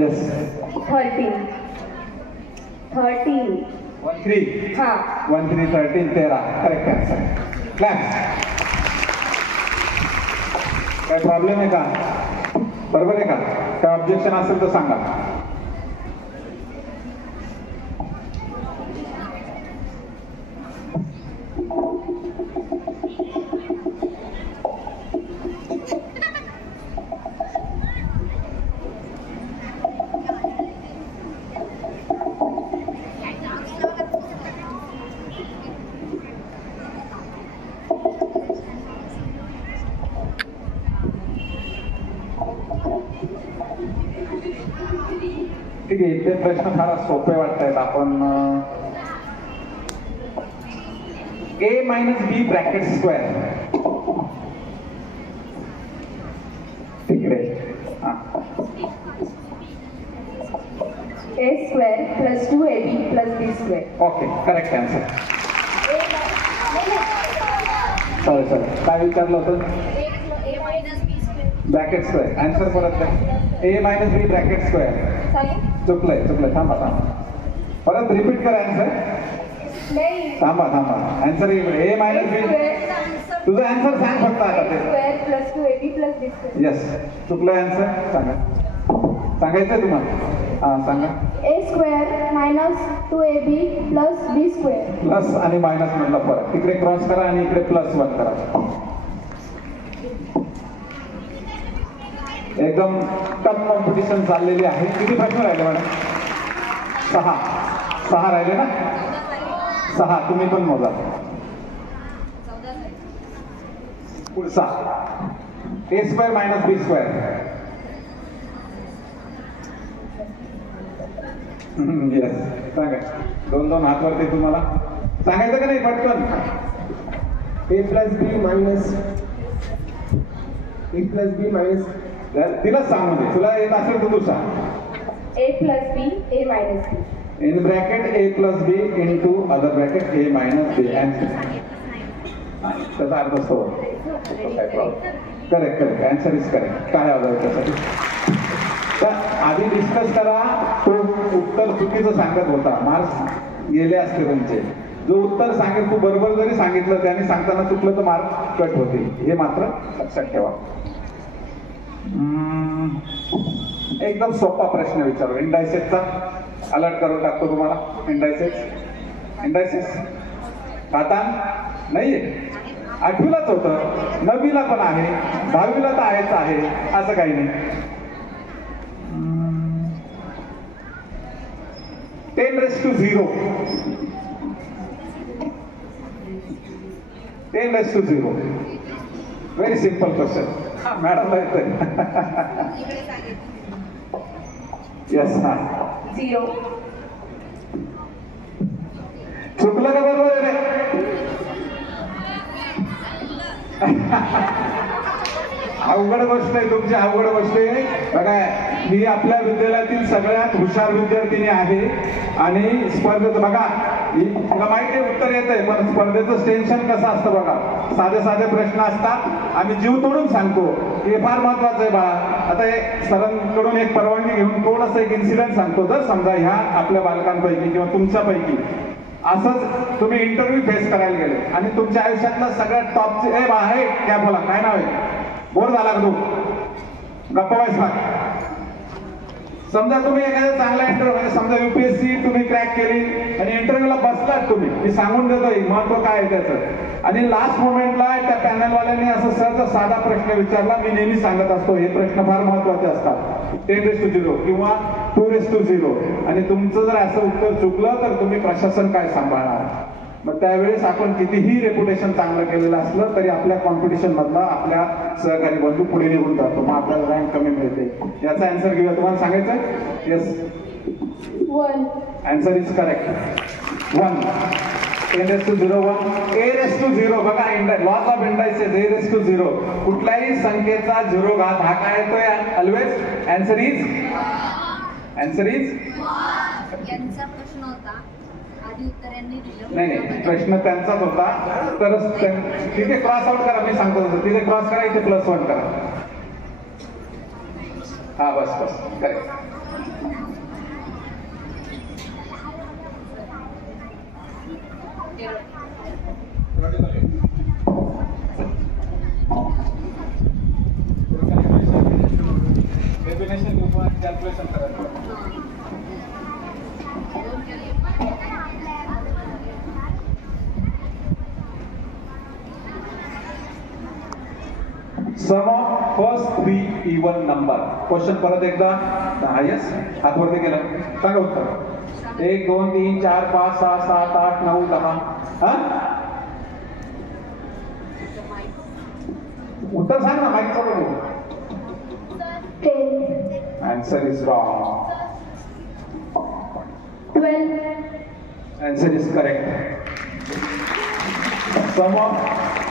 Yes 13 13 1 3 हाँ 1 3 13 13 correct answer. Clap. काय problem आहे का? बरोबर आहे का? काय ऑब्जेक्शन असेल तर सांगा. ठीक आहे, इथे प्रश्न फार सोपे वाटत. आपण a minus B bracket square तिकडे a square plus 2ab plus b square. Okay correct answer. Sorry काय विचारलं होतं? Bracket square. आन्सर परत द्या. a minus B bracket square. चुकलंय थांबा परत रिपीट करा आन्सर. थांबा आन्सर ए मायनस बी. तुझं आन्सर सांग फक्त आता ते. Plus 2ab plus b square. Yes चुकलंय आन्सर. सांगायचंय तुम्हाला? हा सांगा. a square minus 2ab plus b square. Plus आणि मायनस मधला फरक. तिकडे क्रॉस करा आणि इकडे प्लस 1 करा. एकदम टफ कॉम्पिटिशन चाललेली आहे. किती प्रश्न राहिले मॅडम? 6 राहिले ना? 6. तुम्ही पण मोजा. पुढचा a square minus B square. Yes सांगा. 2 हात वरती. तुम्हाला सांगायचं का नाही पटकन? a plus b minus तिला सांगू दे. तुला येत असेल तर तू सांग. a plus b a minus b. In bracket a plus B into other bracket a minus B. त्याचा अर्थ असतो. Correct answer is correct. काय हवं त्यासाठी? तर आधी डिस्कस करा. तो उत्तर चुकीचं सांगत होता, मार्क्स गेले असते तुमचे. जो उत्तर सांगेल तू बरोबर जरी सांगितलं त्याने सांगताना चुकलं तर मार्क कट होतील. हे मात्र लक्षात ठेवा. एकदम सोपा प्रश्न विचारू. इंडायसेसचा अलर्ट करून टाकतो तुम्हाला. इंडायसेस खाता नाहीये. 8वीलाच होतं, 9वीला पण आहे, 10वीला तर आहेच आहे, असं काही नाही. 10⁻⁴. 10⁻⁴. Very simple question. मॅडमला येतोय. येस. 0. चुकलं का बरोबर आहे? अवघड गोष्ट आहे तुमची. अवघड गोष्ट आहे. बघा मी आपल्या विद्यालयातील सगळ्यात हुशार विद्यार्थिनी आहे आणि स्पर्धेत बघा मला माहिती आहे उत्तर येत आहे, पण स्पर्धेचं टेन्शन कसं असतं बघा. साधे प्रश्न असतात. आम्ही जीव तोडून सांगतो. हे फार महत्वाचं आहे बाळा. आता हे सरांकडून एक परवानगी घेऊन थोडंसं एक इन्सिडेंट सांगतो. जर समजा ह्या आपल्या बालकांपैकी किंवा तुमच्यापैकी असंच तुम्ही इंटरव्ह्यू फेस करायला गेले आणि तुमच्या आयुष्यातलं सगळ्यात टॉपचे आहे क्या बोला काय नाव आहे? बोर झाला का तू? गप्पा वाईस भाग. समजा तुम्ही एखाद्या चांगला इंटरव्ह्यू समजा UPSC तुम्ही क्रॅक केली आणि इंटरव्ह्यूला बसलात तुम्ही. मी सांगून देतोय महत्व काय आहे त्याचं. आणि लास्ट मोमेंटला त्या पॅनलवाल्यांनी असं सहज साधा प्रश्न विचारला. मी नेहमी सांगत असतो हे प्रश्न फार महत्वाचे असतात. 10⁻⁴ किंवा 2⁻⁴. आणि तुमचं जर असं उत्तर चुकलं तर तुम्ही प्रशासन काय सांभाळणार? मग त्यावेळेस आपण कितीही रेप्युटेशन चांगलं केलेलं असलं तरी आपल्या कॉम्पिटिशन मधला आपल्या सहकारी बंधू पुढे निघून जातो. मग आपल्याला रँक कमी मिळते. याचा आन्सर घेऊया. तुम्हाला सांगायचं? Yes 1. Answer is correct. 1. 10⁻⁴. 1 a⁻⁴. बघा लॉस ऑफ इंडायसेस. a⁻⁴. कुठल्याही संख्येचा 0 घात हा काय येतोय ऑलवेज? आन्सर इज यांचा प्रश्न होता आधी उत्तर यांनी दिलं. नाही प्रश्न त्यांचाच होता. तरच तिथे क्रॉस आउट करा. मी सांगतो तिथे क्रॉस करा, इथे +1 करा. हा बस करेक्ट. डेफिनेशन घेऊन कॅल्क्युलेशन करायचं. Sum of first 3 even number. Question परत एकदा. यस, हात वरती केला. सांगा उत्तर. 1 2 3 4 5 6 7 8 9 10. हा, उत्तर सांग ना, माहिती बघू. 10, answer is wrong. 12, answer is correct. Sum of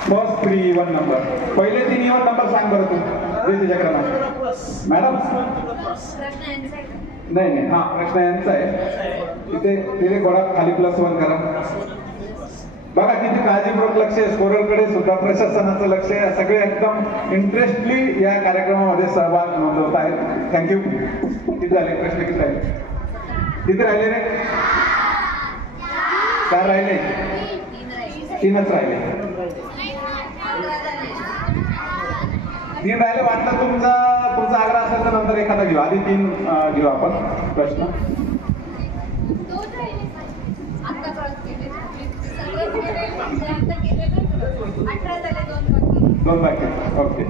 first 3 even number. पहिले 3 इवन नंबर सांग बरं तू. दे तुझ्याकडे मॅडम. प्रश्न यांचा आहे का? नाही नाही, हा प्रश्न यांचा आहे. तिथे तिथे घोडा खाली +1 करा. बघा किती काळजीपूर्वक लक्ष आहे. स्कोररकडे सुद्धा प्रशासनाचं लक्ष आहे. सगळे एकदम इंटरेस्टली या कार्यक्रमामध्ये सहभाग नोंदवत आहेत. थँक्यू. किती झाले प्रश्न? किती राहिले? किती राहिले रे? 4 राहिले. 3च राहिले. 3 राहिले. वाटतं तुमचा आग्रह असेल तर नंतर एखादा घेऊ. आधी 3 घेऊ आपण प्रश्न. आता कळत केले. सगळं केले. आता केले. 18 झाले 2 बाकी. 2 बाकी. ओके.